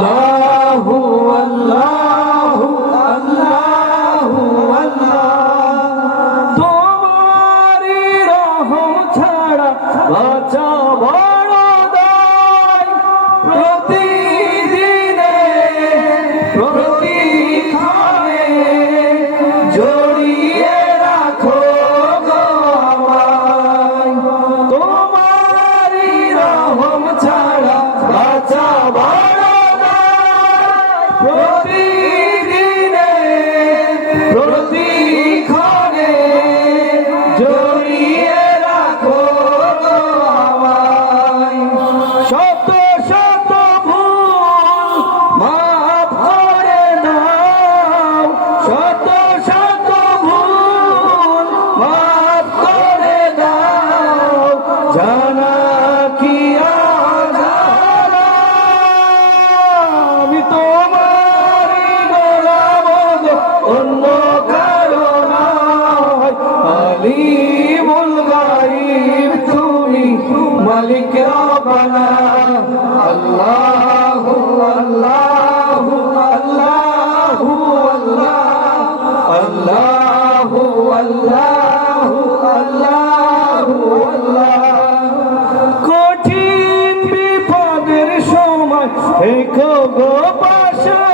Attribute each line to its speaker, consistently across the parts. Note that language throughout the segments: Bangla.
Speaker 1: আল্লাহ আল্লাহু। আলিমুল গাইব তুমি মালিক রব্বানা আল্লাহু আল্লাহু আল্লাহু আল্লাহ। আল্লাহু আল্লাহু আল্লাহু আল্লাহ। কঠিন বিপদের সময় গো পাশে।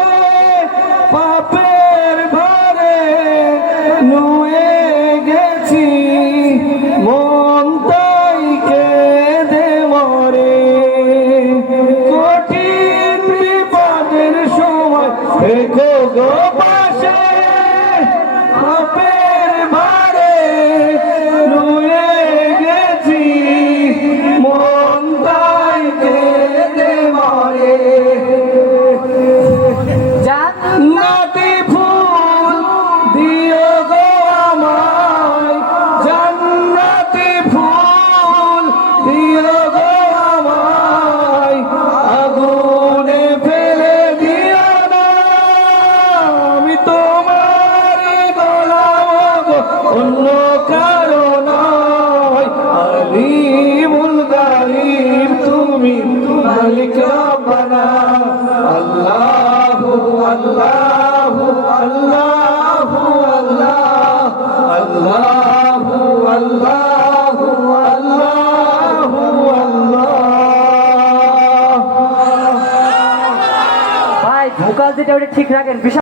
Speaker 1: Opa! অন্য কারও নয়। আলিমুল গালিব তুমি মালিক রব্বানা। আল্লাহু আল্লাহু আল্লাহু আল্লাহ। আল্লাহু আল্লাহু
Speaker 2: ঠিক রাখেন, বিশাল